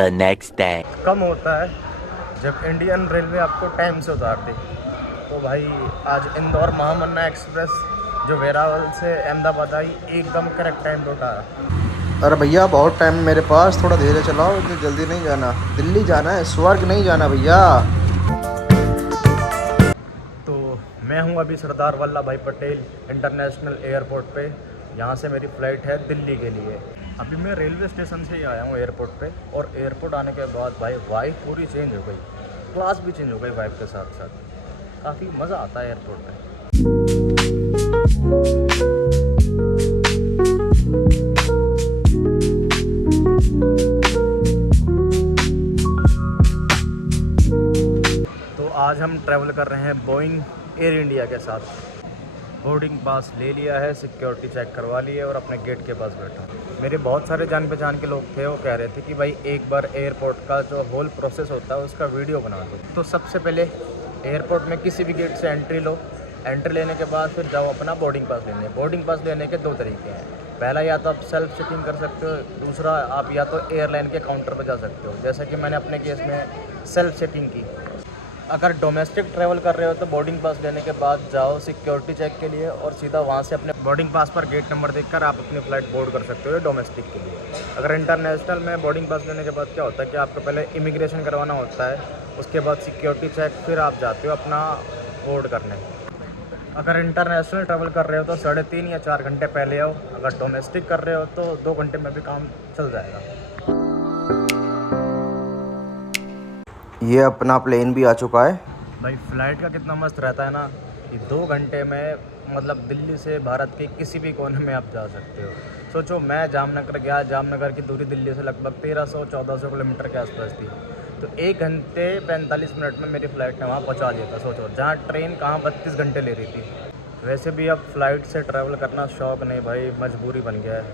The next day. कम होता है जब इंडियन रेलवे आपको टाइम से उतारती। तो भाई आज इंदौर महामन्ना एक्सप्रेस जो वेरावल से अहमदाबाद आई एकदम करेक्ट टाइम पे उतारा। अरे भैया बहुत टाइम मेरे पास, थोड़ा धीरे चलाओ, इतनी जल्दी नहीं जाना, दिल्ली जाना है, स्वर्ग नहीं जाना भैया। तो मैं हूँ अभी सरदार वल्लभ भाई पटेल इंटरनेशनल एयरपोर्ट पे। यहाँ से मेरी फ़्लाइट है दिल्ली के लिए। अभी मैं रेलवे स्टेशन से ही आया हूँ एयरपोर्ट पे, और एयरपोर्ट आने के बाद भाई वाइब पूरी चेंज हो गई, क्लास भी चेंज हो गई वाइब के साथ साथ। काफ़ी मज़ा आता है एयरपोर्ट पे। तो आज हम ट्रैवल कर रहे हैं बोइंग एयर इंडिया के साथ। बोर्डिंग पास ले लिया है, सिक्योरिटी चेक करवा ली है और अपने गेट के पास बैठा। मेरे बहुत सारे जान पहचान के लोग थे, वो कह रहे थे कि भाई एक बार एयरपोर्ट का जो होल प्रोसेस होता है उसका वीडियो बना दो। तो सबसे पहले एयरपोर्ट में किसी भी गेट से एंट्री लो, एंट्री लेने के बाद फिर जाओ अपना बोर्डिंग पास लेने। बोर्डिंग पास लेने के दो तरीके हैं। पहला, या तो आप सेल्फ चेकिंग कर सकते हो, दूसरा आप या तो एयरलाइन के काउंटर पर जा सकते हो, जैसा कि मैंने अपने केस में सेल्फ चेकिंग की। अगर डोमेस्टिक ट्रैवल कर रहे हो तो बोर्डिंग पास लेने के बाद जाओ सिक्योरिटी चेक के लिए, और सीधा वहाँ से अपने बोर्डिंग पास पर गेट नंबर देखकर आप अपनी फ़्लाइट बोर्ड कर सकते हो डोमेस्टिक के लिए। अगर इंटरनेशनल में बोर्डिंग पास लेने के बाद क्या होता है कि आपको पहले इमिग्रेशन करवाना होता है, उसके बाद सिक्योरिटी चेक, फिर आप जाते हो अपना बोर्ड करने। अगर इंटरनेशनल ट्रैवल कर रहे हो तो 3.5 या 4 घंटे पहले आओ। अगर डोमेस्टिक कर रहे हो तो 2 घंटे में भी काम चल जाएगा। ये अपना प्लेन भी आ चुका है। भाई फ़्लाइट का कितना मस्त रहता है ना कि 2 घंटे में मतलब दिल्ली से भारत के किसी भी कोने में आप जा सकते हो। सोचो, मैं जामनगर गया, जामनगर की दूरी दिल्ली से लगभग 1300-1400 किलोमीटर के आसपास थी, तो 1 घंटे 45 मिनट में मेरी फ़्लाइट ने वहाँ पहुँचा दिया था। सोचो, जहाँ ट्रेन कहाँ 32 घंटे ले रही थी। वैसे भी अब फ़्लाइट से ट्रैवल करना शौक़ नहीं भाई, मजबूरी बन गया है,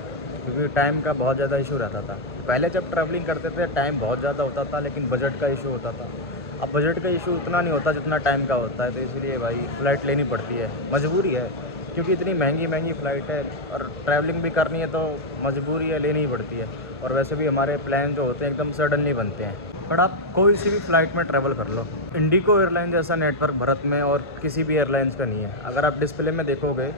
क्योंकि टाइम का बहुत ज़्यादा इशू रहता था। पहले जब ट्रैवलिंग करते थे टाइम बहुत ज़्यादा होता था, लेकिन बजट का इशू होता था। अब बजट का इशू उतना नहीं होता जितना टाइम का होता है, तो इसलिए भाई फ़्लाइट लेनी पड़ती है, मजबूरी है, क्योंकि इतनी महंगी फ़्लाइट है और ट्रैवलिंग भी करनी है तो मजबूरी है, लेनी ही पड़ती है। और वैसे भी हमारे प्लान जो होते हैं एकदम सडनली बनते हैं। बट आप कोई सी भी फ़्लाइट में ट्रैवल कर लो, इंडिगो एयरलाइन जैसा नेटवर्क भारत में और किसी भी एयरलाइंस का नहीं है। अगर आप डिस्प्ले में देखोगे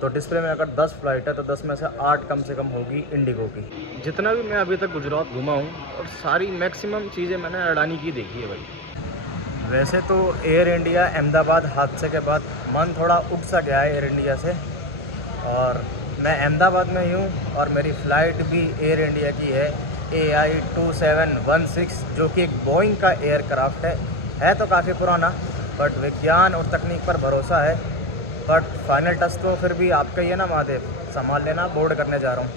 तो डिस्प्ले में अगर 10 फ़्लाइट है तो 10 में से 8 कम से कम होगी इंडिगो की। जितना भी मैं अभी तक गुजरात घूमा हूँ और सारी मैक्सिमम चीज़ें मैंने अडानी की देखी है भाई। वैसे तो एयर इंडिया अहमदाबाद हादसे के बाद मन थोड़ा उठ सा गया है एयर इंडिया से, और मैं अहमदाबाद में ही हूँ और मेरी फ़्लाइट भी एयर इंडिया की है AI2716, जो कि एक बोइंग का एयरक्राफ्ट है तो काफ़ी पुराना, बट विज्ञान और तकनीक पर भरोसा है। बट फाइनल टच तो फिर भी आपका ही है ना महादेव, संभाल लेना, बोर्ड करने जा रहा हूँ।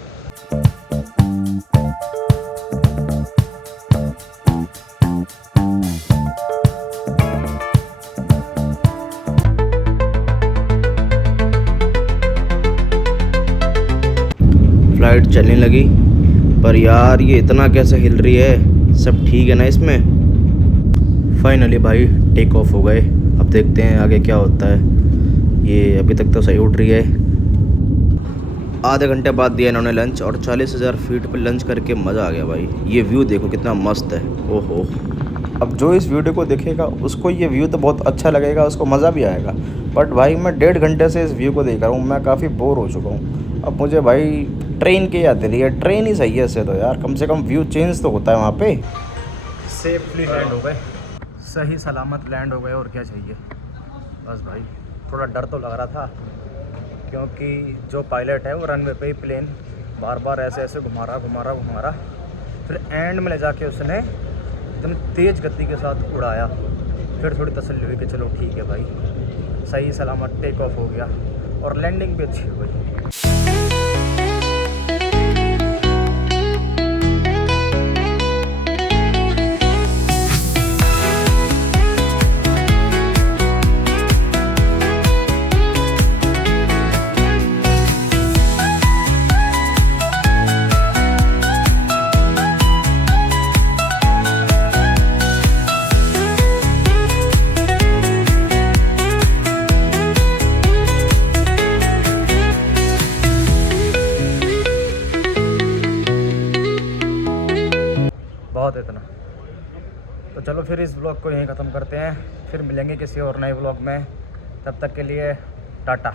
फ्लाइट चलने लगी, पर यार ये इतना कैसे हिल रही है, सब ठीक है ना इसमें। फाइनली भाई टेक ऑफ हो गए। अब देखते हैं आगे क्या होता है। ये अभी तक तो सही उठ रही है। आधे घंटे बाद दिया इन्होंने लंच, और 40,000 फीट पर लंच करके मज़ा आ गया भाई। ये व्यू देखो कितना मस्त है, ओहो। अब जो इस वीडियो को देखेगा उसको ये व्यू तो बहुत अच्छा लगेगा, उसको मज़ा भी आएगा। बट भाई मैं 1.5 घंटे से इस व्यू को देख रहा हूँ, मैं काफ़ी बोर हो चुका हूँ। अब मुझे भाई ट्रेन की याद दिली है। ट्रेन ही सही है इससे तो यार, कम से कम व्यू चेंज तो होता है वहाँ पे। सेफली लैंड हो गए, सही सलामत लैंड हो गए, और क्या चाहिए। बस भाई थोड़ा डर तो लग रहा था, क्योंकि जो पायलट है वो रनवे पे ही प्लेन बार बार ऐसे ऐसे घुमा रहा, फिर एंड में ले जाके उसने एकदम तेज़ गति के साथ उड़ाया। फिर थोड़ी तसल्ली हुई कि चलो ठीक है भाई, सही सलामत टेक ऑफ हो गया और लैंडिंग भी अच्छी हो गई। बहुत इतना। तो चलो फिर इस ब्लॉग को यहीं ख़त्म करते हैं, फिर मिलेंगे किसी और नए ब्लॉग में। तब तक के लिए टाटा।